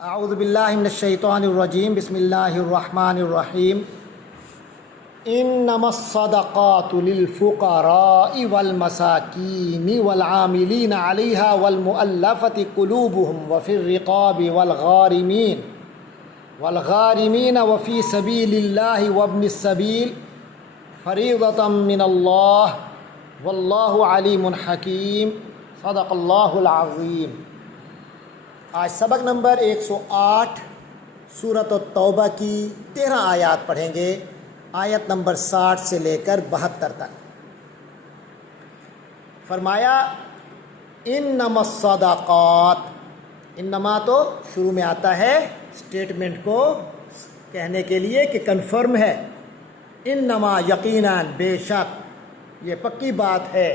اعوذ باللہ من الشیطان الرجیم بسم اللہ الرحمن الرحیم انما الصدقات للفقراء والمساکین والعاملین علیہا والمؤلفة قلوبهم وفی الرقاب والغارمین وفی سبیل اللہ وابن السبیل فریضۃ من اللہ واللہ علیم حکیم صدق اللہ العظیم۔ آج سبق نمبر 108 سورۃ التوبہ کی 13 آیات پڑھیں گے، آیت نمبر 60 سے لے کر 72 تک۔ فرمایا انما الصدقات، انما تو شروع میں آتا ہے اسٹیٹمنٹ کو کہنے کے لیے کہ کنفرم ہے، انما یقیناً بے شک، یہ پکی بات ہے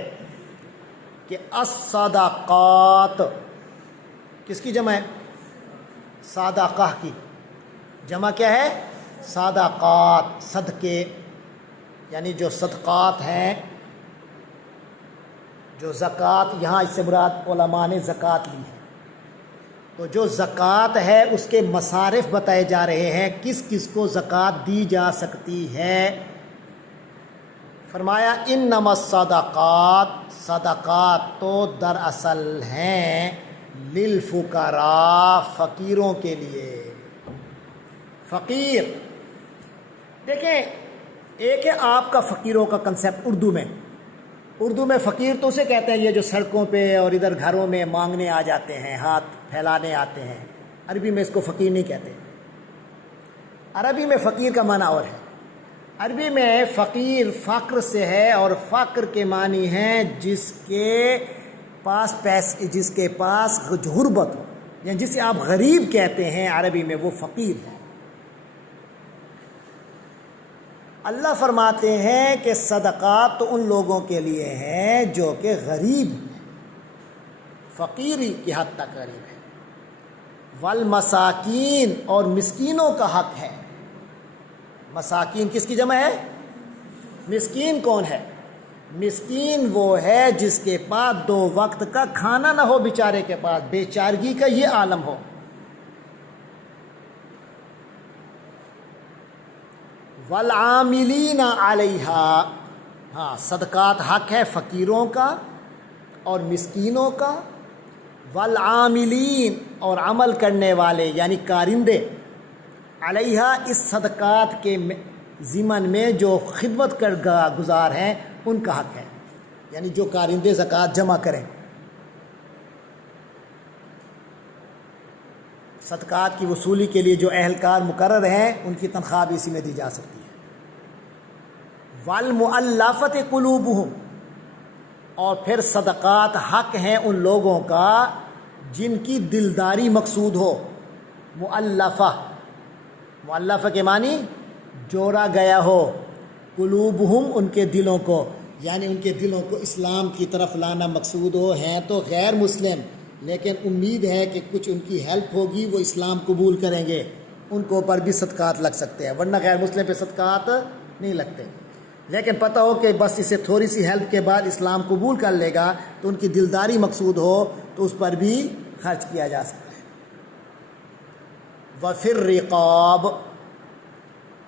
کہ الصدقات کس کی جمع ہے؟ صدقہ کی جمع کیا ہے؟ صدقات، صدقے، یعنی جو صدقات ہیں، جو زکوٰۃ، یہاں اس سے مراد علماء نے زکوٰۃ لی ہے، تو جو زکوٰۃ ہے اس کے مصارف بتائے جا رہے ہیں، کس کس کو زکوٰۃ دی جا سکتی ہے۔ فرمایا انما الصدقات، صدقات تو دراصل ہیں للفقراء، فقیروں کے لیے۔ فقیر، دیکھیں ایک ہے آپ کا فقیروں کا کنسیپٹ اردو میں فقیر تو اسے کہتے ہیں یہ جو سڑکوں پہ اور ادھر گھروں میں مانگنے آ جاتے ہیں، ہاتھ پھیلانے آتے ہیں۔ عربی میں اس کو فقیر نہیں کہتے، عربی میں فقیر کا معنی اور ہے۔ عربی میں فقیر فقر سے ہے، اور فقر کے معنی ہیں جس کے پاس غربت ہو، یعنی جسے آپ غریب کہتے ہیں عربی میں، وہ فقیر ہے۔ اللہ فرماتے ہیں کہ صدقات تو ان لوگوں کے لیے ہیں جو کہ غریب ہیں، فقیری کی حد تک غریب ہے۔ والمساکین، اور مسکینوں کا حق ہے۔ مساکین کس کی جمع ہے؟ مسکین کون ہے؟ مسکین وہ ہے جس کے پاس 2 وقت کا کھانا نہ ہو، بیچارے کے پاس بیچارگی کا یہ عالم ہو۔ والعاملین علیہا، ہاں صدقات حق ہے فقیروں کا اور مسکینوں کا۔ والعاملین، اور عمل کرنے والے یعنی کارندے، علیہا اس صدقات کے ضمن میں جو خدمت کر گزار ہیں ان کا حق ہے، یعنی جو کارندے زکوٰۃ جمع کریں۔ صدقات کی وصولی کے لیے جو اہلکار مقرر ہیں ان کی تنخواہ بھی اسی میں دی جا سکتی ہے۔ والمؤلفۃ قلوبہم، اور پھر صدقات حق ہیں ان لوگوں کا جن کی دلداری مقصود ہو۔ مؤلفہ کے معنی جوڑا گیا ہو، قلوبہم ان کے دلوں کو، یعنی ان کے دلوں کو اسلام کی طرف لانا مقصود ہو۔ ہیں تو غیر مسلم، لیکن امید ہے کہ کچھ ان کی ہیلپ ہوگی، وہ اسلام قبول کریں گے، ان کو پر بھی صدقات لگ سکتے ہیں، ورنہ غیر مسلم پہ صدقات نہیں لگتے۔ لیکن پتہ ہو کہ بس اسے تھوڑی سی ہیلپ کے بعد اسلام قبول کر لے گا، تو ان کی دلداری مقصود ہو تو اس پر بھی خرچ کیا جا سکتا ہے۔ وفی الرقاب،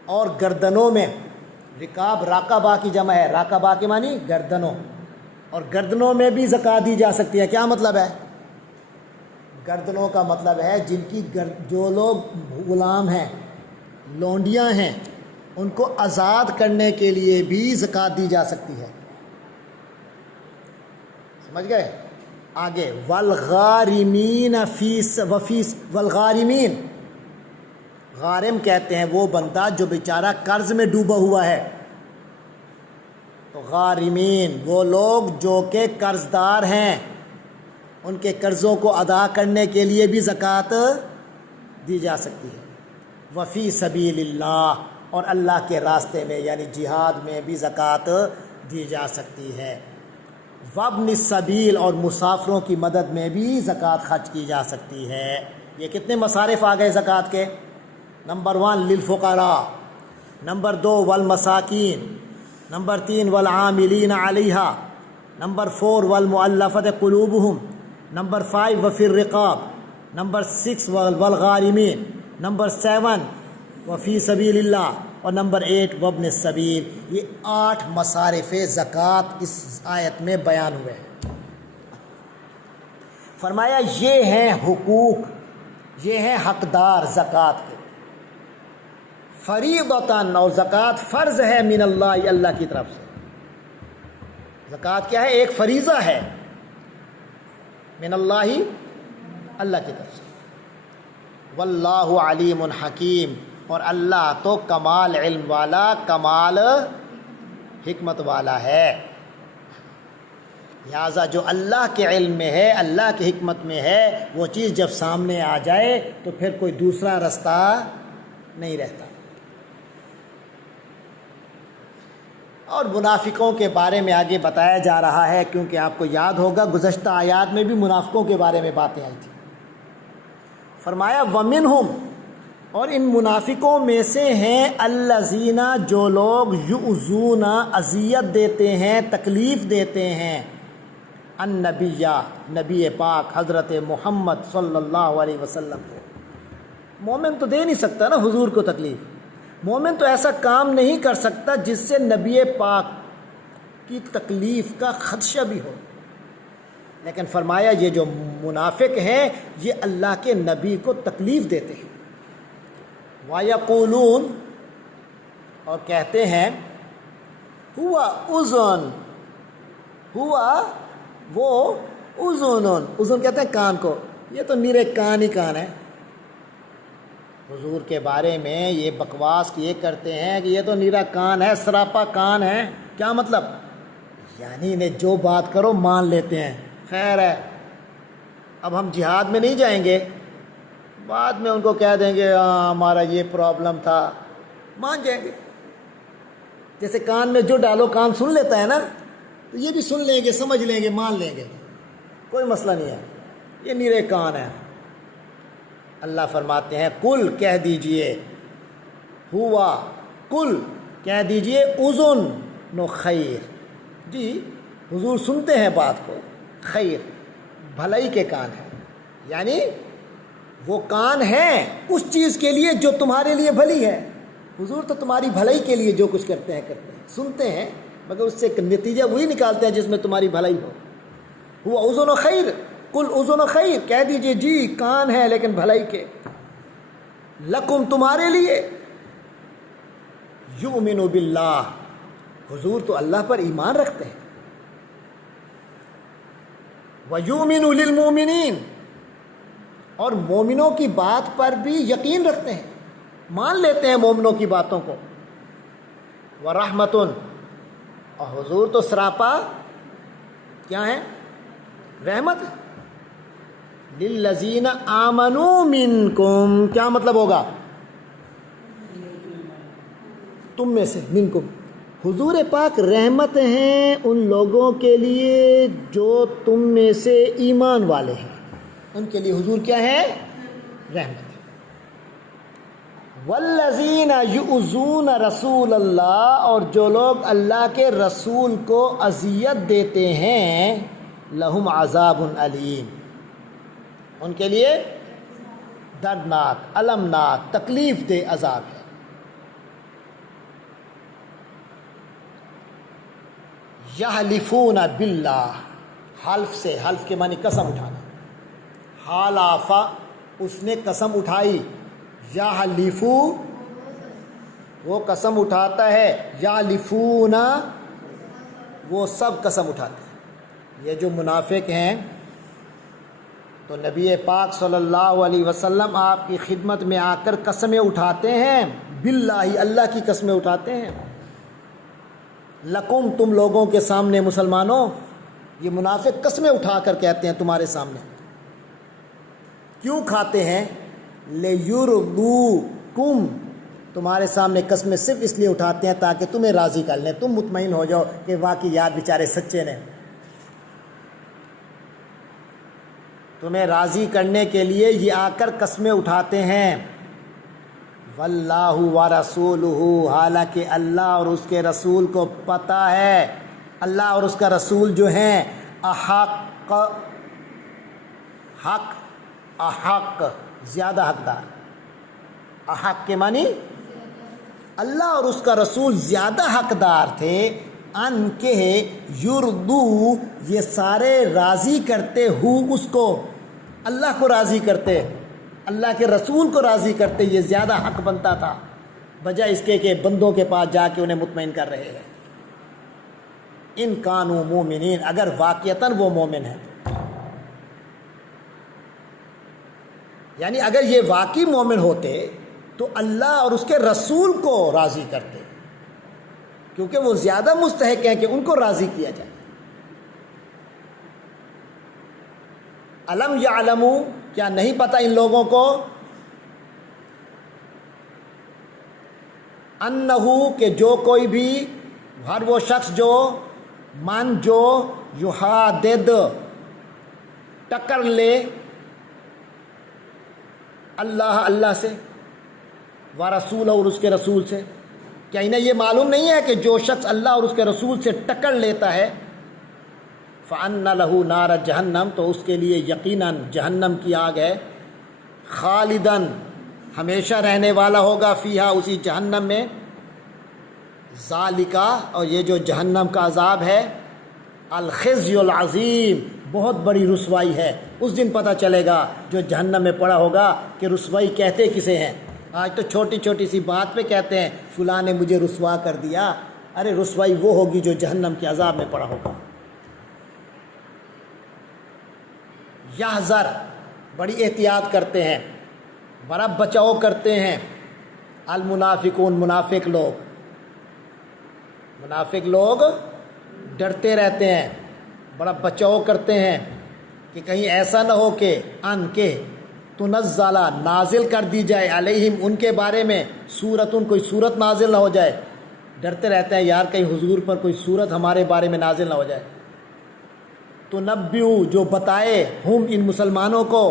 اور گردنوں میں، رقاب راقبہ کی جمع ہے، راقبہ کے معنی گردنوں، اور گردنوں میں بھی زکوٰۃ دی جا سکتی ہے۔ کیا مطلب ہے؟ گردنوں کا مطلب ہے جن کی جو لوگ غلام ہیں، لونڈیاں ہیں، ان کو آزاد کرنے کے لیے بھی زکوٰۃ دی جا سکتی ہے۔ سمجھ گئے؟ آگے والغارمین والغارمین، غارم کہتے ہیں وہ بندہ جو بیچارہ قرض میں ڈوبا ہوا ہے، تو غارمین وہ لوگ جو کہ قرض دار ہیں، ان کے قرضوں کو ادا کرنے کے لیے بھی زکوٰۃ دی جا سکتی ہے۔ وفی سبیل اللہ، اور اللہ کے راستے میں یعنی جہاد میں بھی زکوٰۃ دی جا سکتی ہے۔ وابن السبیل، اور مسافروں کی مدد میں بھی زکوٰۃ خرچ کی جا سکتی ہے۔ یہ کتنے مصارف آ گئے زکوٰۃ کے؟ نمبر 1 للفقراء، نمبر 2 والمساکین، نمبر 3 والعاملین علیہا، نمبر 4 والمؤلفۃ قلوبہم، نمبر 5 وفی الرقاب، نمبر 6 والغارمین، نمبر 7 وفی سبیل اللہ، اور نمبر 8 وابن السبیل۔ یہ 8 مصارف زکوٰۃ اس آیت میں بیان ہوئے ہیں۔ فرمایا یہ ہیں حقوق، یہ ہیں حقدار زکوٰۃ کے۔ فریضۃً، اور زکوٰۃ فرض ہے، من اللہ، اللہ کی طرف سے۔ زکوٰۃ کیا ہے؟ ایک فریضہ ہے، من اللہ، اللہ کی طرف سے۔ واللہ علیم حکیم، اور اللہ تو کمال علم والا، کمال حکمت والا ہے۔ لہٰذا جو اللہ کے علم میں ہے، اللہ کی حکمت میں ہے، وہ چیز جب سامنے آ جائے تو پھر کوئی دوسرا رستہ نہیں رہتا۔ اور منافقوں کے بارے میں آگے بتایا جا رہا ہے، کیونکہ آپ کو یاد ہوگا گزشتہ آیات میں بھی منافقوں کے بارے میں باتیں آئی تھیں۔ فرمایا وَمِنْهُمْ، اور ان منافقوں میں سے ہیں، الذین، جو لوگ یؤذون، اذیت دیتے ہیں، تکلیف دیتے ہیں، النبی، نبی پاک حضرت محمد صلی اللہ علیہ وسلم کو۔ مومن تو دے نہیں سکتا نا حضور کو تکلیف، مومن تو ایسا کام نہیں کر سکتا جس سے نبی پاک کی تکلیف کا خدشہ بھی ہو، لیکن فرمایا یہ جو منافق ہیں یہ اللہ کے نبی کو تکلیف دیتے ہیں۔ وَيَقُولُونَ، اور کہتے ہیں، ہوا اذن، ہوا وہ اذن، اذن کہتے ہیں کان کو، یہ تو میرے کان ہی کان ہے۔ حضور کے بارے میں یہ بکواس یہ کرتے ہیں کہ یہ تو نیرا کان ہے، سراپا کان ہے۔ کیا مطلب؟ یعنی انہیں جو بات کرو مان لیتے ہیں۔ خیر ہے، اب ہم جہاد میں نہیں جائیں گے، بعد میں ان کو کہہ دیں گے ہاں ہمارا یہ پرابلم تھا، مان جائیں گے۔ جیسے کان میں جو ڈالو کان سن لیتا ہے نا، تو یہ بھی سن لیں گے، سمجھ لیں گے، مان لیں گے، کوئی مسئلہ نہیں ہے، یہ نیرے کان ہے۔ اللہ فرماتے ہیں کل، کہہ دیجئے، ہوا، کل، کہہ دیجئے، اذن نو خیر، جی حضور سنتے ہیں بات کو، خیر، بھلائی کے کان ہیں، یعنی وہ کان ہیں اس چیز کے لیے جو تمہارے لیے بھلی ہے۔ حضور تو تمہاری بھلائی کے لیے جو کچھ کرتے ہیں سنتے ہیں، مگر اس سے ایک نتیجہ وہی نکالتے ہیں جس میں تمہاری بھلائی ہو۔ ہوا اذن خیر، کل اذن خیر، کہہ دیجئے جی کان ہے لیکن بھلائی کے، لکم، تمہارے لیے، یؤمن باللہ، حضور تو اللہ پر ایمان رکھتے ہیں، وَيُؤْمِنُ لِلْمُؤْمِنِينَ، اور مومنوں کی بات پر بھی یقین رکھتے ہیں، مان لیتے ہیں مومنوں کی باتوں کو، وَرَحْمَةٌ، اور حضور تو سراپا کیا ہے؟ رحمت۔ لِلَّذِينَ آمَنُوا مِنْكُمْ، کیا مطلب ہوگا؟ تم میں سے، منکم، حضور پاک رحمت ہیں ان لوگوں کے لیے جو تم میں سے ایمان والے ہیں، ان کے لیے حضور کیا ہے؟ رحمت۔ والذین یؤذون رسول اللہ، اور جو لوگ اللہ کے رسول کو اذیت دیتے ہیں، لہم عذاب علیم، ان کے لیے دردناک، المناک، تکلیف دہ عذاب ہے۔ یحلفون باللہ، حلف سے، حلف کے معنی قسم اٹھانا، حالافہ، اس نے قسم اٹھائی، یحلفو، وہ قسم اٹھاتا ہے، یحلفون، وہ سب قسم اٹھاتے ہیں۔ یہ جو منافق ہیں تو نبی پاک صلی اللہ علیہ وسلم آپ کی خدمت میں آ کر قسمیں اٹھاتے ہیں، باللہ، اللہ کی قسمیں اٹھاتے ہیں، لکم، تم لوگوں کے سامنے مسلمانوں، یہ منافق قسمیں اٹھا کر کہتے ہیں تمہارے سامنے۔ کیوں کھاتے ہیں؟ لیرضوکم، تمہارے سامنے قسمیں صرف اس لیے اٹھاتے ہیں تاکہ تمہیں راضی کر لیں، تم مطمئن ہو جاؤ کہ واقعی یار بیچارے سچے نے۔ تمہیں راضی کرنے کے لیے یہ آ کر قسمیں اٹھاتے ہیں۔ واللہ ورسولہ، حالانکہ اللہ اور اس کے رسول کو پتہ ہے، اللہ اور اس کا رسول جو ہیں، احق، حق، احق زیادہ حقدار. احق کے معنی اللہ اور اس کا رسول زیادہ حقدار تھے ان کے یردو یہ سارے راضی کرتے ہو اس کو، اللہ کو راضی کرتے، اللہ کے رسول کو راضی کرتے، یہ زیادہ حق بنتا تھا بجائے اس کے کہ بندوں کے پاس جا کے انہیں مطمئن کر رہے ہیں. ان کانوا مومنین، اگر واقعتاً وہ مومن ہیں، یعنی اگر یہ واقعی مومن ہوتے تو اللہ اور اس کے رسول کو راضی کرتے، کیونکہ وہ زیادہ مستحق ہیں کہ ان کو راضی کیا جائے. الم یعلموا، کیا نہیں پتہ ان لوگوں کو، انہو کہ جو کوئی بھی، ہر وہ شخص جو، من جو یحادد ٹکر لے، اللہ سے، ورسول اور اس کے رسول سے، کیا انہیں یہ معلوم نہیں ہے کہ جو شخص اللہ اور اس کے رسول سے ٹکر لیتا ہے فَأَنَّ لَهُ نَارَ جہنم، تو اس کے لیے یقیناً جہنم کی آگ ہے، خالداً ہمیشہ رہنے والا ہوگا، فیہا اسی جہنم میں، ذالکا اور یہ جو جہنم کا عذاب ہے، الخزی العظیم بہت بڑی رسوائی ہے. اس دن پتہ چلے گا جو جہنم میں پڑا ہوگا کہ رسوائی کہتے کسے ہیں. آج تو چھوٹی چھوٹی سی بات پہ کہتے ہیں فلاں نے مجھے رسوا کر دیا. ارے رسوائی وہ ہوگی جو جہنم کے عذاب میں پڑا ہوگا. یحذر بڑی احتیاط کرتے ہیں، بڑا بچاؤ کرتے ہیں، المنافقون منافق لوگ ڈرتے رہتے ہیں، بڑا بچاؤ کرتے ہیں کہ کہیں ایسا نہ ہو کہ ان کے تنزل نازل کر دی جائے علیہم ان کے بارے میں سورتن کوئی صورت نازل نہ ہو جائے. ڈرتے رہتے ہیں یار کہیں حضور پر کوئی صورت ہمارے بارے میں نازل نہ ہو جائے. تنبیو جو بتائے ہم ان مسلمانوں کو،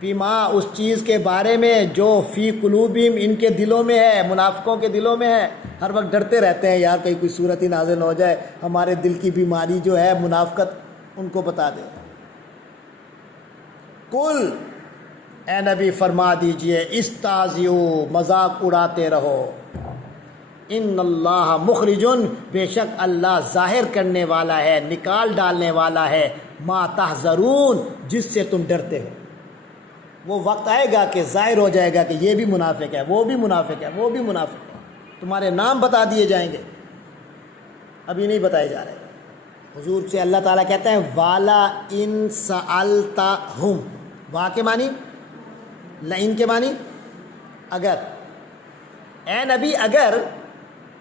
بما اس چیز کے بارے میں جو فی قلوبہم ان کے دلوں میں ہے، منافقوں کے دلوں میں ہے. ہر وقت ڈرتے رہتے ہیں یار کہیں کوئی صورت ہی نازل نہ ہو جائے، ہمارے دل کی بیماری جو ہے منافقت ان کو بتا دے. کل اے نبی فرما دیجئے استہزئوا مذاق اڑاتے رہو، ان اللہ مخرجن بے شک اللہ ظاہر کرنے والا ہے، نکال ڈالنے والا ہے، ما تحذرون جس سے تم ڈرتے ہو. وہ وقت آئے گا کہ ظاہر ہو جائے گا کہ یہ بھی منافق ہے، وہ بھی منافق ہے، وہ بھی منافق ہے، تمہارے نام بتا دیے جائیں گے، ابھی نہیں بتائے جا رہے. حضور سے اللہ تعالیٰ کہتا ہے والا ان سألتہم، وا کے معنی لئن کے معنی اگر، اے نبی اگر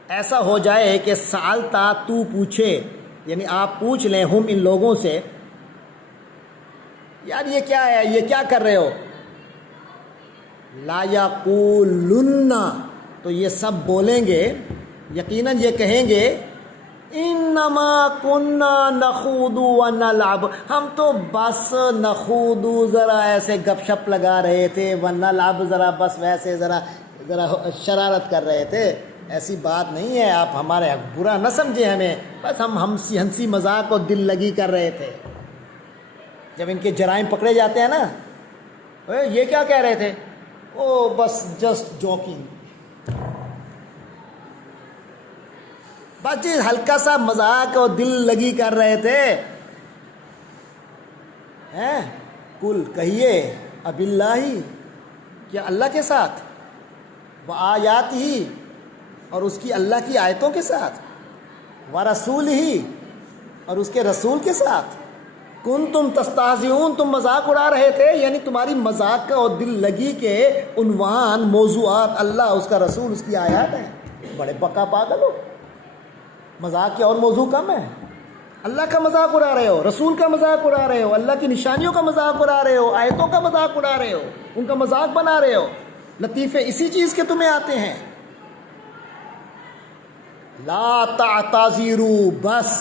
ایسا ہو جائے کہ سألتا تو پوچھے، یعنی آپ پوچھ لیں ہم ان لوگوں سے یار یہ کیا ہے، یہ کیا کر رہے ہو، لا یقولن تو یہ سب بولیں گے، یقیناً یہ کہیں گے انما کننا نخوض ونلعب، ہم تو بس نخوض ذرا ایسے گپ شپ لگا رہے تھے، ونلعب ذرا بس ویسے ذرا شرارت کر رہے تھے، ایسی بات نہیں ہے، آپ ہمارے برا نہ سمجھیں ہمیں، بس ہم ہنسی مذاق اور دل لگی کر رہے تھے. جب ان کے جرائم پکڑے جاتے ہیں نا، یہ کیا کہہ رہے تھے، او بس جسٹ جوکنگ، بس جی ہلکا سا مذاق اور دل لگی کر رہے تھے. کل کہیے اب اللہ کیا اللہ کے ساتھ، و آیات ہی اور اس کی اللہ کی آیتوں کے ساتھ، و رسول ہی اور اس کے رسول کے ساتھ، کن تم تستہزئون تم مذاق اڑا رہے تھے، یعنی تمہاری مذاق اور دل لگی کے عنوان موضوعات اللہ اس کا رسول اس کی آیات ہیں. بڑے بکا پاگل ہو، مذاق کے اور موضوع کم ہے. اللہ کا مذاق اڑا رہے ہو، رسول کا مذاق اڑا رہے ہو، اللہ کی نشانیوں کا مذاق اڑا رہے ہو، آیتوں کا مذاق اڑا رہے ہو، ان کا مذاق بنا رہے ہو. لطیفے اسی چیز کے تمہیں آتے ہیں. لا تعتذروا بس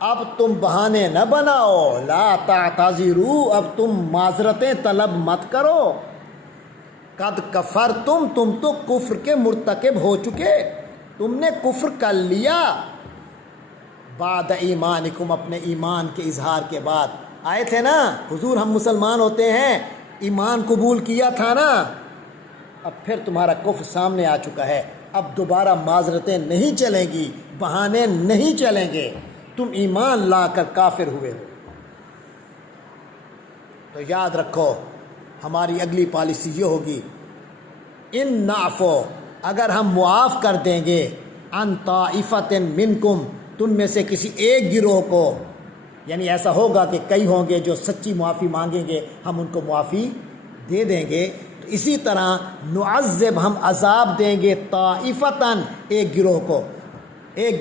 اب تم بہانے نہ بناؤ، لا تعتذروا اب تم معذرتیں طلب مت کرو، قد کفرتم تم تو کفر کے مرتکب ہو چکے، تم نے کفر کر لیا بعد ایمانکم، اپنے ایمان کے اظہار کے بعد آئے تھے نا حضور ہم مسلمان ہوتے ہیں، ایمان قبول کیا تھا نا، اب پھر تمہارا کفر سامنے آ چکا ہے، اب دوبارہ معذرتیں نہیں چلیں گی، بہانے نہیں چلیں گے، تم ایمان لا کر کافر ہوئے ہو۔ تو یاد رکھو ہماری اگلی پالیسی یہ ہوگی، ان نعفو، اگر ہم معاف کر دیں گے، عن طائفۃ منکم، تم میں سے کسی ایک گروہ کو، یعنی ایسا ہوگا کہ کئی ہوں گے جو سچی معافی مانگیں گے، ہم ان کو معافی دے دیں گے، تو اسی طرح نعذب، ہم عذاب دیں گے، طائفتاً، ایک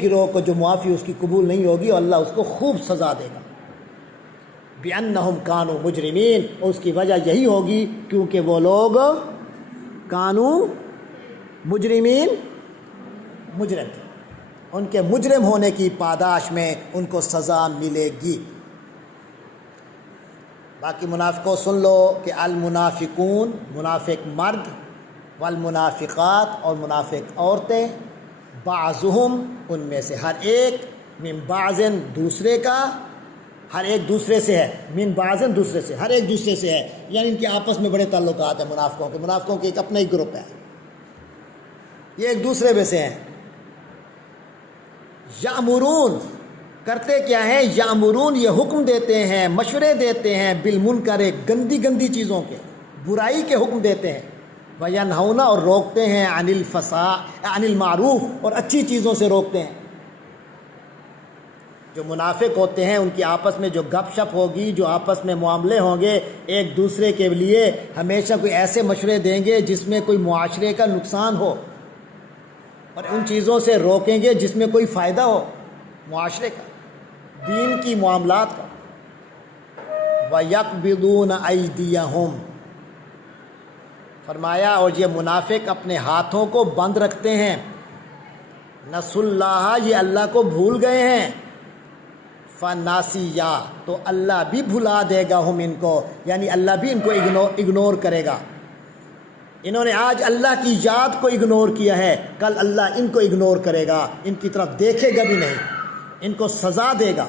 گروہ کو جو معافی اس کی قبول نہیں ہوگی، اور اللہ اس کو خوب سزا دے گا، بِأَنَّهُمْ كَانُوا مُجْرِمِينَ، اور اس کی وجہ یہی ہوگی کیونکہ وہ لوگ کانوا مجرمین، مجرم تھے، ان کے مجرم ہونے کی پاداش میں ان کو سزا ملے گی۔ باقی منافقوں سن لو کہ المنافقون، منافق مرد، والمنافقات، اور منافق عورتیں، بعضهم، ان میں سے ہر ایک، من بعضن، دوسرے کا، ہر ایک دوسرے سے ہے، من بعضن، دوسرے سے، ہر ایک دوسرے سے ہے، یعنی ان کے آپس میں بڑے تعلقات ہیں منافقوں کے ایک اپنا ہی گروپ ہے، یہ ایک دوسرے میں سے ہیں۔ یامرون، کرتے کیا ہیں؟ یامرون، یہ حکم دیتے ہیں، مشورے دیتے ہیں، بالمنکر، گندی گندی چیزوں کے، برائی کے حکم دیتے ہیں، وینہون، اور روکتے ہیں، عن المعروف، اور اچھی چیزوں سے روکتے ہیں۔ جو منافق ہوتے ہیں ان کی آپس میں جو گپ شپ ہوگی، جو آپس میں معاملے ہوں گے، ایک دوسرے کے لیے ہمیشہ کوئی ایسے مشورے دیں گے جس میں کوئی معاشرے کا نقصان ہو، اور ان چیزوں سے روکیں گے جس میں کوئی فائدہ ہو معاشرے کا، دین کی معاملات کا۔ وَيَقْبِضُونَ أَيْدِيَهُمْ، فرمایا اور یہ منافق اپنے ہاتھوں کو بند رکھتے ہیں، نسوا اللہ، یہ اللہ کو بھول گئے ہیں، فناسیا، تو اللہ بھی بھلا دے گا ہم ان کو، یعنی اللہ بھی ان کو اگنور کرے گا۔ انہوں نے آج اللہ کی یاد کو اگنور کیا ہے، کل اللہ ان کو اگنور کرے گا، ان کی طرف دیکھے گا بھی نہیں، ان کو سزا دے گا،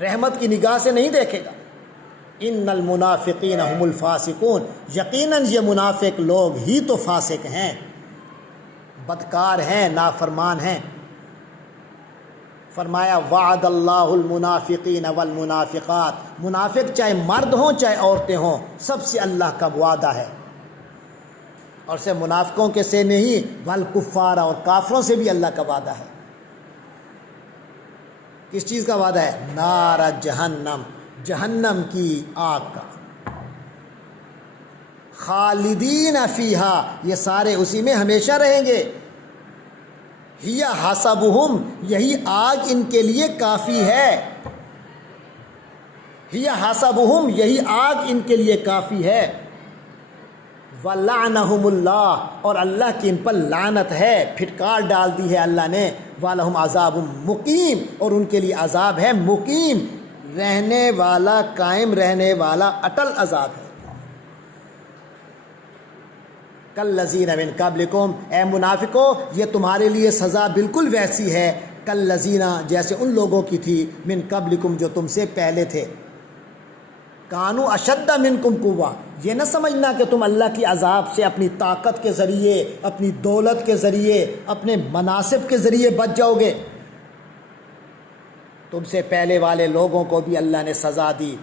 رحمت کی نگاہ سے نہیں دیکھے گا۔ ان المنافقین هم الفاسقون، یقیناً یہ منافق لوگ ہی تو فاسق ہیں، بدکار ہیں، نافرمان ہیں۔ فرمایا وعد اللہ المنافقین والمنافقات، منافق چاہے مرد ہوں چاہے عورتیں ہوں، سب سے اللہ کا وعدہ ہے، اور سے منافقوں کے سے نہیں، والکفار، اور کافروں سے بھی اللہ کا وعدہ ہے۔ کس چیز کا وعدہ ہے؟ نار جہنم، جہنم کی آگ کا، خالدین فیہا، یہ سارے اسی میں ہمیشہ رہیں گے، ہی حسبہم، یہی آگ ان کے لیے کافی ہے، ہی حسبہم، یہی آگ ان کے لیے کافی ہے، وَلَعْنَهُمُ اللَّهُ، اور اللہ کی ان پر لعنت ہے، پھٹکار ڈال دی ہے اللہ نے، وَلَهُمْ عَذَابٌ مُقِيمٌ، اور ان کے لیے عذاب ہے مقیم، رہنے والا، قائم رہنے والا، اٹل عذاب ہے۔ کالذین من قبلکم، اے منافقو یہ تمہارے لیے سزا بالکل ویسی ہے، کالذین، جیسے ان لوگوں کی تھی، من قبلکم، جو تم سے پہلے تھے، کانوا اشد منکم قوہ، یہ نہ سمجھنا کہ تم اللہ کی عذاب سے اپنی طاقت کے ذریعے، اپنی دولت کے ذریعے، اپنے مناصب کے ذریعے بچ جاؤ گے، تم سے پہلے والے لوگوں کو بھی اللہ نے سزا دی،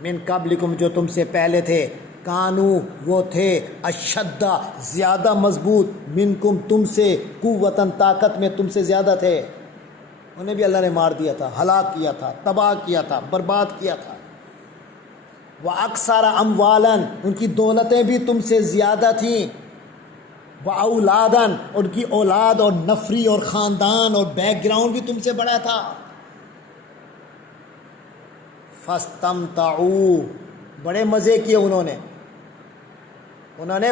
من قبلکم، جو تم سے پہلے تھے، کانو، وہ تھے، اشد، زیادہ مضبوط، منکم، تم سے، قوتاً، طاقت میں تم سے زیادہ تھے، انہیں بھی اللہ نے مار دیا تھا، ہلاک کیا تھا، تباہ کیا تھا، برباد کیا تھا، وَأَكْثَرَ أَمْوَالًا، ان کی دولتیں بھی تم سے زیادہ تھیں، وَأَوْلَادًا، ان کی اولاد اور نفری اور خاندان اور بیک گراؤنڈ بھی تم سے بڑا تھا، فَاسْتَمْتَعُوا، بڑے مزے کیے انہوں نے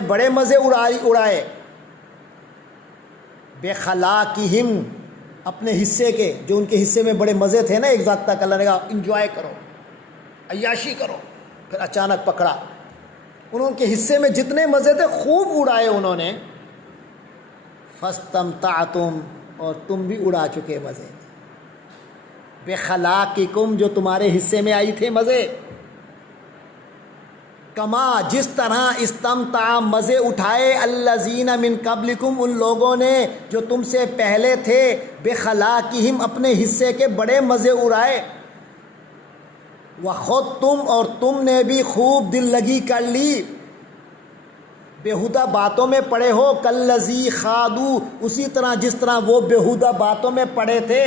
بڑے مزے اڑائے، بِخَلَاقِهِمْ، اپنے حصے کے، جو ان کے حصے میں بڑے مزے تھے نا، ایک وقت تک اللہ نے کہا انجوائے کرو، عیاشی کرو، پھر اچانک پکڑا، انہوں کے حصے میں جتنے مزے تھے خوب اڑائے انہوں نے، فَاسْتَمْتَعْتُمْ اور تم بھی اڑا چکے مزے، بخلاقکم جو تمہارے حصے میں آئی تھے مزے، کما جس طرح استمتع مزے اٹھائے الذین من قبلکم ان لوگوں نے جو تم سے پہلے تھے، بخلاقہم اپنے حصے کے بڑے مزے اڑائے، وخذتم اور تم نے بھی خوب دل لگی کر لی، بےہودہ باتوں میں پڑے ہو، کالذی خاضوا اسی طرح جس طرح وہ بےہودہ باتوں میں پڑے تھے،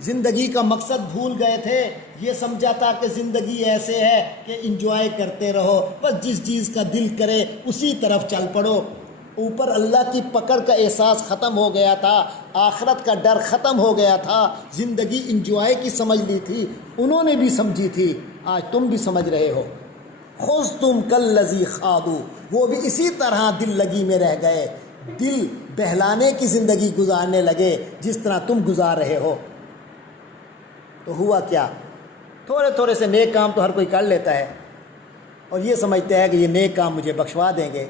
زندگی کا مقصد بھول گئے تھے، یہ سمجھا تھا کہ زندگی ایسے ہے کہ انجوائے کرتے رہو، بس جس چیز کا دل کرے اسی طرف چل پڑو، اوپر اللہ کی پکڑ کا احساس ختم ہو گیا تھا، آخرت کا ڈر ختم ہو گیا تھا، زندگی انجوائے کی سمجھ لی تھی، انہوں نے بھی سمجھی تھی، آج تم بھی سمجھ رہے ہو، خذتم کالذی خاضوا وہ بھی اسی طرح دل لگی میں رہ گئے، دل بہلانے کی زندگی گزارنے لگے جس طرح تم گزار رہے ہو۔ تو ہوا کیا؟ تھوڑے تھوڑے سے نیک کام تو ہر کوئی کر لیتا ہے اور یہ سمجھتا ہے کہ یہ نیک کام مجھے بخشوا دیں گے،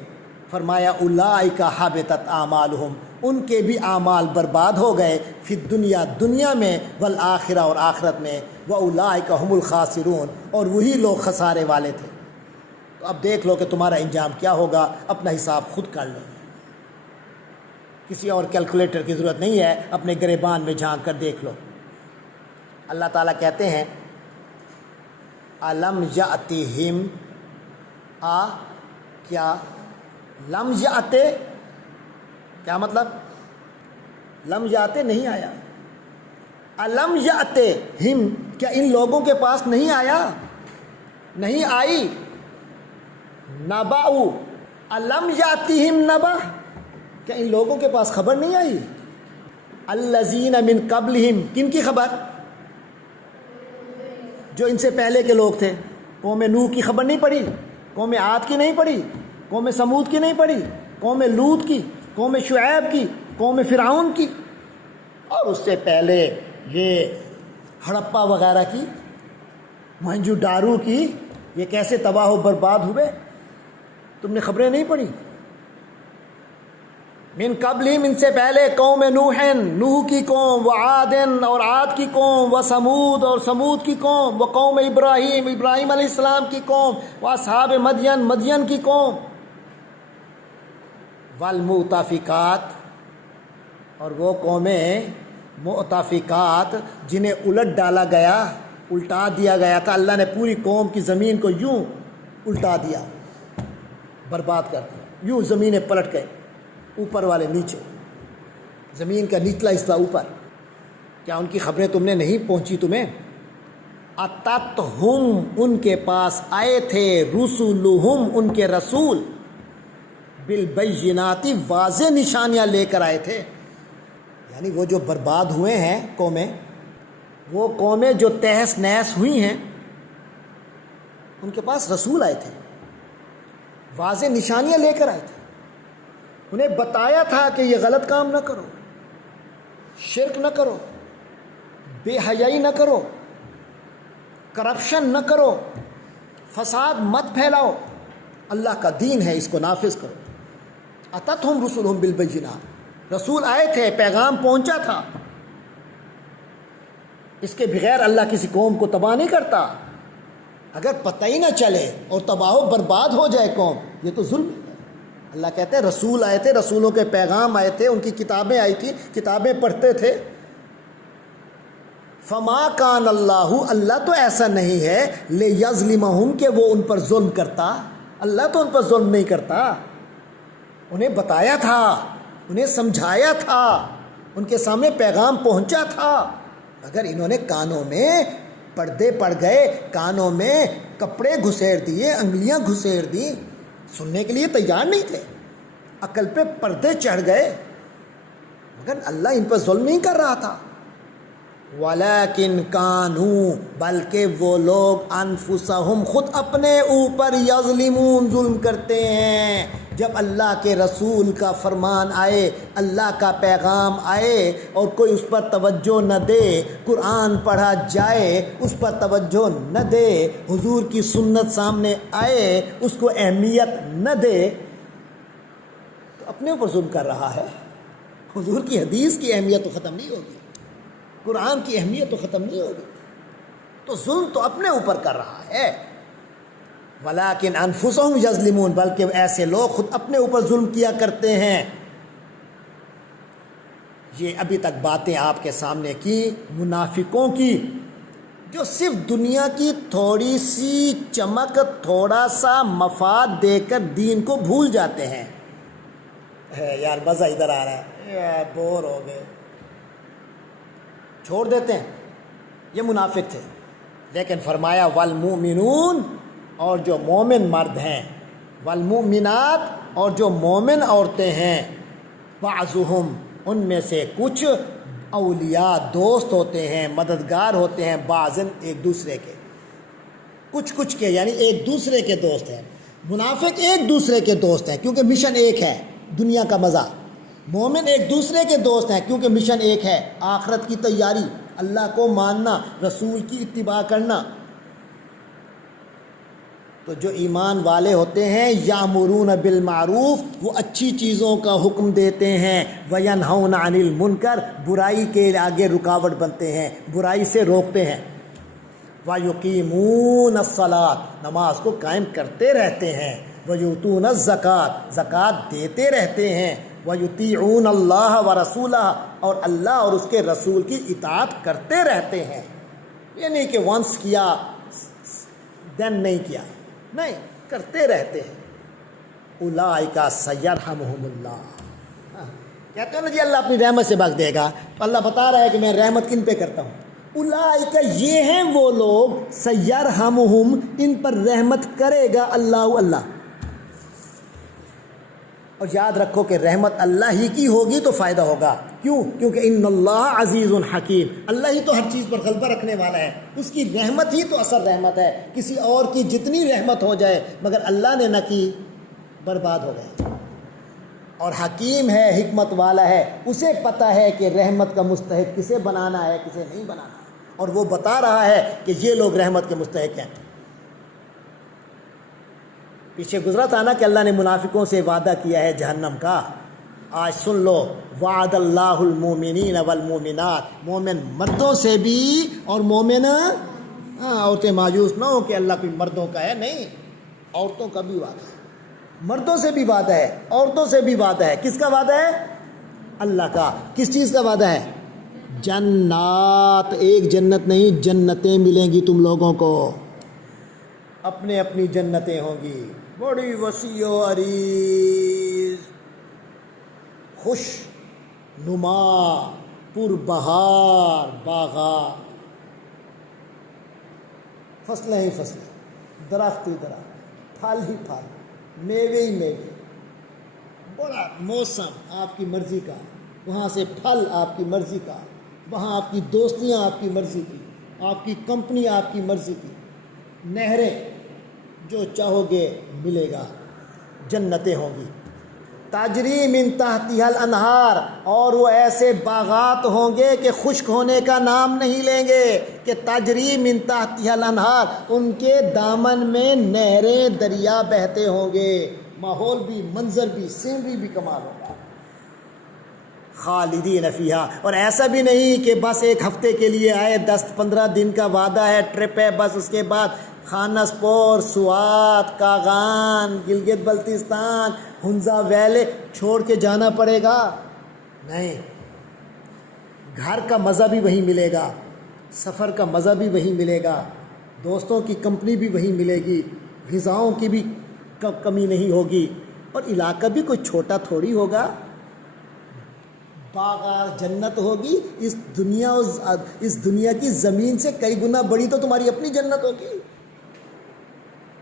فرمایا اولئک حبطت اعمالہم ان کے بھی اعمال برباد ہو گئے، فی الدنیا دنیا میں، والآخرہ اور آخرت میں، واولئک هم الخاسرون اور وہی لوگ خسارے والے تھے۔ تو اب دیکھ لو کہ تمہارا انجام کیا ہوگا، اپنا حساب خود کر لو، کسی اور کیلکولیٹر کی ضرورت نہیں ہے، اپنے گریبان میں جھانک کر دیکھ لو۔ اللہ تعالیٰ کہتے ہیں الم یأتہم کیا لم یأتے کیا مطلب؟ لم یأتے نہیں آیا، الم یأتہم کیا ان لوگوں کے پاس نہیں آیا، نہیں آئی، نبأ الم یأتہم نبأ کیا ان لوگوں کے پاس خبر نہیں آئی، الذین من قبلہم کن کی خبر؟ جو ان سے پہلے کے لوگ تھے، قوم نوح کی خبر نہیں پڑی، قوم عاد کی نہیں پڑی، قوم سمود کی نہیں پڑی، قوم لوط کی، قوم شعیب کی، قوم فرعون کی، اور اس سے پہلے یہ ہڑپا وغیرہ کی، موہنجو ڈارو کی، یہ کیسے تباہ و برباد ہوئے، تم نے خبریں نہیں پڑھی؟ من قبلہم ان سے پہلے، قوم نوح نوح کی قوم، وعاد اور عاد کی قوم، وثمود اور ثمود کی قوم، وقوم ابراہیم ابراہیم علیہ السلام کی قوم، واصحاب مدین مدین کی قوم، والمؤتفقات اور وہ قومیں مؤتفقات جنہیں الٹ ڈالا گیا، الٹا دیا گیا تھا، اللہ نے پوری قوم کی زمین کو یوں الٹا دیا، برباد کر دیا، یوں زمینیں پلٹ گئے، اوپر والے نیچے، زمین کا نچلا حصہ اوپر، کیا ان کی خبریں تم نے نہیں پہنچی تمہیں؟ اتتہم ان کے پاس آئے تھے، رسولہم ان کے رسول، بالبینات واضح نشانیاں لے کر آئے تھے، یعنی وہ جو برباد ہوئے ہیں قومیں، وہ قومیں جو تہس نہس ہوئی ہیں، ان کے پاس رسول آئے تھے، واضح نشانیاں لے کر آئے تھے، انہیں بتایا تھا کہ یہ غلط کام نہ کرو، شرک نہ کرو، بے حیائی نہ کرو، کرپشن نہ کرو، فساد مت پھیلاؤ، اللہ کا دین ہے، اس کو نافذ کرو۔ اتتہم رسولہم بالبینات رسول آئے تھے، پیغام پہنچا تھا، اس کے بغیر اللہ کسی قوم کو تباہ نہیں کرتا، اگر پتہ ہی نہ چلے اور تباہ و برباد ہو جائے قوم، یہ تو ظلم ہے۔ اللہ کہتے ہیں رسول آئے تھے، رسولوں کے پیغام آئے تھے، ان کی کتابیں آئی تھی، کتابیں پڑھتے تھے، فما کان اللہ اللہ تو ایسا نہیں ہے لیظلمہم کہ وہ ان پر ظلم کرتا، اللہ تو ان پر ظلم نہیں کرتا، انہیں بتایا تھا، انہیں سمجھایا تھا، ان کے سامنے پیغام پہنچا تھا، اگر انہوں نے کانوں میں پردے پڑ گئے، کانوں میں کپڑے گھسیر دیے، انگلیاں گھسیر دی، سننے کے لیے تیار نہیں تھے، عقل پہ پردے چڑھ گئے، مگر اللہ ان پر ظلم نہیں کر رہا تھا، ولیکن کانوا بلکہ وہ لوگ انفسہم خود اپنے اوپر یظلمون ظلم کرتے ہیں۔ جب اللہ کے رسول کا فرمان آئے، اللہ کا پیغام آئے اور کوئی اس پر توجہ نہ دے، قرآن پڑھا جائے اس پر توجہ نہ دے، حضور کی سنت سامنے آئے اس کو اہمیت نہ دے، تو اپنے اوپر ظلم کر رہا ہے، حضور کی حدیث کی اہمیت تو ختم نہیں ہوگی، قرآن کی اہمیت تو ختم نہیں ہوگی، تو ظلم تو اپنے اوپر کر رہا ہے۔ ولیکن انفسہم یظلمون، بلکہ ایسے لوگ خود اپنے اوپر ظلم کیا کرتے ہیں۔ یہ ابھی تک باتیں آپ کے سامنے کی منافقوں کی، جو صرف دنیا کی تھوڑی سی چمک، تھوڑا سا مفاد دے کر دین کو بھول جاتے ہیں۔ یار مزہ ادھر آ رہا ہے، بور ہو گئے، چھوڑ دیتے ہیں۔ یہ منافق تھے، لیکن فرمایا والمؤمنون، اور جو مومن مرد ہیں، والمؤمنات، اور جو مومن عورتیں ہیں، بعضهم، ان میں سے کچھ اولیاء دوست ہوتے ہیں، مددگار ہوتے ہیں، بعضن ایک دوسرے کے، کچھ کے، یعنی ایک دوسرے کے دوست ہیں۔ منافق ایک دوسرے کے دوست ہیں کیونکہ مشن ایک ہے، دنیا کا مزہ۔ مومن ایک دوسرے کے دوست ہیں کیونکہ مشن ایک ہے، آخرت کی تیاری، اللہ کو ماننا، رسول کی اتباع کرنا۔ تو جو ایمان والے ہوتے ہیں یامرون بالمعروف، وہ اچھی چیزوں کا حکم دیتے ہیں، وینہون عن المنکر، برائی کے آگے رکاوٹ بنتے ہیں، برائی سے روکتے ہیں، ویقیمون الصلاۃ، نماز کو قائم کرتے رہتے ہیں، ویؤتون الزکوٰۃ، زکوٰۃ دیتے رہتے ہیں، ویطیعون اللہ ورسولہ، اور اللہ اور اس کے رسول کی اطاعت کرتے رہتے ہیں۔ یہ نہیں کہ ونس کیا دین نہیں کیا، نہیں، کرتے رہتے ہیں۔ اولئک سیرحمہم اللہ، کہتے ہیں نا جی اللہ اپنی رحمت سے بخش دے گا، تو اللہ بتا رہا ہے کہ میں رحمت کن پہ کرتا ہوں؟ اولئک، یہ ہیں وہ لوگ، سیرحمہم، ان پر رحمت کرے گا اللہ، اللہ۔ اور یاد رکھو کہ رحمت اللہ ہی کی ہوگی تو فائدہ ہوگا، کیوں؟ کیونکہ ان اللہ عزیز حکیم، اللہ ہی تو ہر چیز پر غلبہ رکھنے والا ہے، اس کی رحمت ہی تو اصل رحمت ہے۔ کسی اور کی جتنی رحمت ہو جائے مگر اللہ نے نہ کی، برباد ہو گئے۔ اور حکیم ہے، حکمت والا ہے، اسے پتہ ہے کہ رحمت کا مستحق کسے بنانا ہے، کسے نہیں بنانا، اور وہ بتا رہا ہے کہ یہ لوگ رحمت کے مستحق ہیں۔ پیچھے گزرا تھا نا کہ اللہ نے منافقوں سے وعدہ کیا ہے جہنم کا، آج سن لو، وعد اللہ المومنین والمومنات، مومن مردوں سے بھی اور مومن عورتیں مایوس نہ ہو کہ اللہ کوئی مردوں کا ہے، نہیں، عورتوں کا بھی وعدہ ہے، مردوں سے بھی وعدہ ہے، عورتوں سے بھی وعدہ ہے۔ کس کا وعدہ ہے؟ اللہ کا۔ کس چیز کا وعدہ ہے؟ جنات، ایک جنت نہیں، جنتیں ملیں گی تم لوگوں کو، اپنے اپنی جنتیں ہوں گی، بڑی وسیع و عریض، خوش نما، پر بہار باغات، فصلیں ہی فصلیں، درخت ہی درخت، پھل ہی پھل، میوے ہی میوے، بڑا موسم آپ کی مرضی کا، وہاں سے پھل آپ کی مرضی کا، وہاں آپ کی دوستیاں آپ کی مرضی کی، آپ کی کمپنی آپ کی مرضی کی، نہریں جو چاہو گے ملے گا، جنتیں ہوں گی، تجری من تحتها الانہار، اور وہ ایسے باغات ہوں گے کہ خشک ہونے کا نام نہیں لیں گے، کہ تجری من تحتها الانہار، ان کے دامن میں نہریں، دریا بہتے ہوں گے، ماحول بھی، منظر بھی، سینری بھی کمال ہوگا۔ خالدین فیہا، اور ایسا بھی نہیں کہ بس ایک ہفتے کے لیے آئے، 10-15 دن کا وعدہ ہے، ٹرپ ہے، بس اس کے بعد خانسپور، سوات، کاغان، گلگت بلتستان، ہنزا ویلے چھوڑ کے جانا پڑے گا، نہیں، گھر کا مزہ بھی وہیں ملے گا، سفر کا مزہ بھی وہیں ملے گا، دوستوں کی کمپنی بھی وہیں ملے گی، غذاؤں کی بھی کمی نہیں ہوگی، اور علاقہ بھی کوئی چھوٹا تھوڑی ہوگا، باغ جنت ہوگی، اس دنیا کی زمین سے کئی گنا بڑی تو تمہاری اپنی جنت ہوگی۔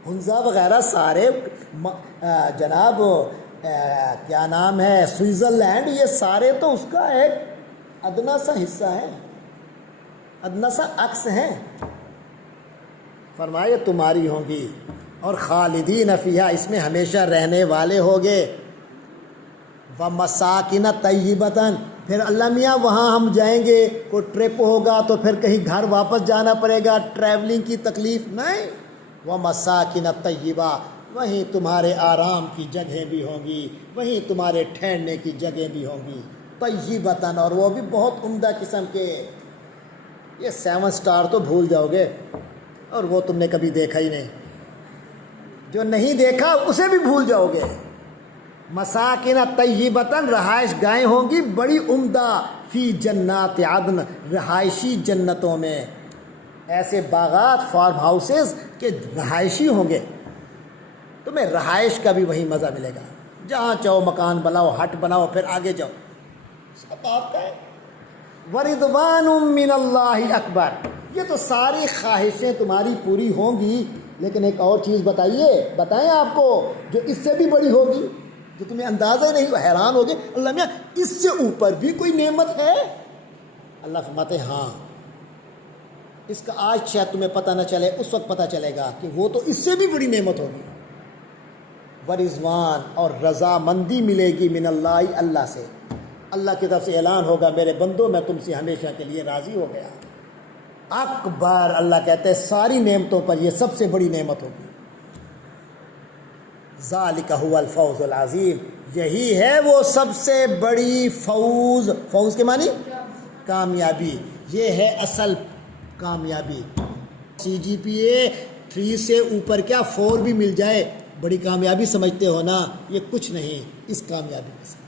ہنزا وغیرہ سارے جناب کیا نام ہے، سوئٹزرلینڈ، یہ سارے تو اس کا ایک ادنا سا حصہ ہے، ادنا سا عکس ہے۔ فرمائے تمہاری ہوں گی، اور خالدین فیہا، اس میں ہمیشہ رہنے والے ہوگے، ومساکن طیبۃ، پھر اللہ میاں وہاں ہم جائیں گے، کوئی ٹرپ ہوگا تو پھر کہیں گھر واپس جانا پڑے گا، ٹریولنگ کی تکلیف نہیں، ومساکن طیبہ، وہیں تمہارے آرام کی جگہیں بھی ہوں گی، وہیں تمہارے ٹھہرنے کی جگہیں بھی ہوں گی، طیبتن، اور وہ بھی بہت عمدہ قسم کے. یہ 7 سٹار تو بھول جاؤ گے، اور وہ تم نے کبھی دیکھا ہی نہیں. جو نہیں دیکھا اسے بھی بھول جاؤ گے. مساکن طیبتن، رہائش گاہیں ہوں گی بڑی عمدہ. فی جنات عدن، رہائشی جنتوں میں. ایسے باغات، فارم ہاؤسز کے رہائشی ہوں گے. تمہیں رہائش کا بھی وہی مزہ ملے گا. جہاں چاہو مکان بناؤ، ہٹ بناؤ، پھر آگے جاؤ، سب آپ کا ہے. وَرِضْوَانٌ مِّنَ اللَّهِ اکبر. یہ تو ساری خواہشیں تمہاری پوری ہوں گی، لیکن ایک اور چیز بتائیں آپ کو جو اس سے بھی بڑی ہوگی، جو تمہیں اندازہ نہیں ہو، حیران ہوگے. اللہ میاں اس سے اوپر بھی کوئی نعمت ہے؟ اللہ فرماتے ہیں ہاں. اس کا آج شاید تمہیں پتہ نہ چلے، اس وقت پتہ چلے گا کہ وہ تو اس سے بھی بڑی نعمت ہوگی. ورضوان، اور رضامندی ملے گی. من اللہ، اللہ سے. اللہ کی طرف سے اعلان ہوگا میرے بندو میں تم سے ہمیشہ کے لیے راضی ہو گیا. اکبر، اللہ کہتے ہیں ساری نعمتوں پر یہ سب سے بڑی نعمت ہوگی. ذالک هو الفوز العظیم، یہی ہے وہ سب سے بڑی فوز. فوز کے معنی کامیابی. یہ ہے اصل کامیابی. CGPA 3 سے اوپر کیا 4 بھی مل جائے بڑی کامیابی سمجھتے ہو نا؟ یہ کچھ نہیں اس کامیابی کے ساتھ.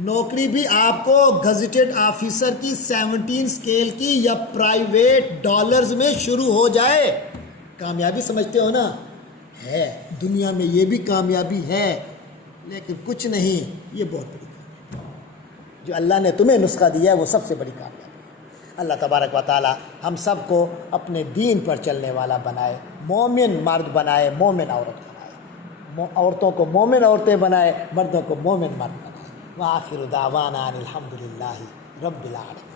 نوکری بھی آپ کو گزٹڈ آفیسر کی 17 اسکیل کی یا پرائیویٹ ڈالرز میں شروع ہو جائے، کامیابی سمجھتے ہو نا؟ ہے. دنیا میں یہ بھی کامیابی ہے، لیکن کچھ نہیں. یہ بہت بڑی کامیابی جو اللہ نے تمہیں نسخہ دیا ہے، وہ سب سے بڑی کامیابی. اللہ تبارک و تعالی ہم سب کو اپنے دین پر چلنے والا بنائے، مومن مرد بنائے، مومن عورت بنائے. عورتوں کو مومن عورتیں بنائے، مردوں کو مومن مرد بنائے. وآخر دعوانا ان الحمد للہ رب العالمین.